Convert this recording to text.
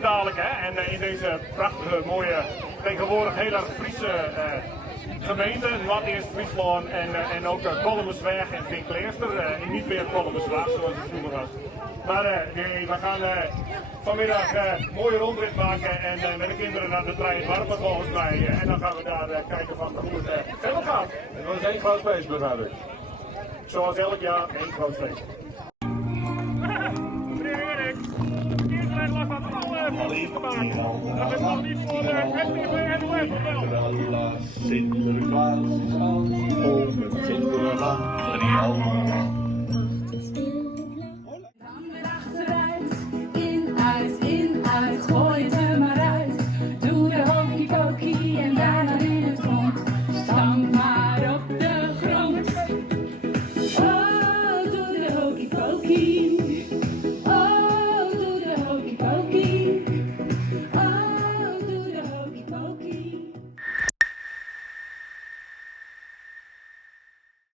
weer dadelijk, hè? En in deze prachtige, mooie, tegenwoordig heel erg Friese gemeente, Noord-Eerst-Friesland en ook Kolmersweg en Vinkleerster. Niet meer Kolmerswaag zoals het vroeger was. Maar nee, we gaan vanmiddag een mooie rondrit maken en met de kinderen naar de trein warmen volgens mij. En dan gaan we daar kijken van hoe het verder gaat. Het was één groot feest, begrijp ik. Zoals elk jaar één groot feest. Meneer Erik, de verkeersregelaar van alle foto's gemaakt. Dat is nog niet voor RTV en NOS, of wel? Sinterklaas is aangekomen, Sinterklaas,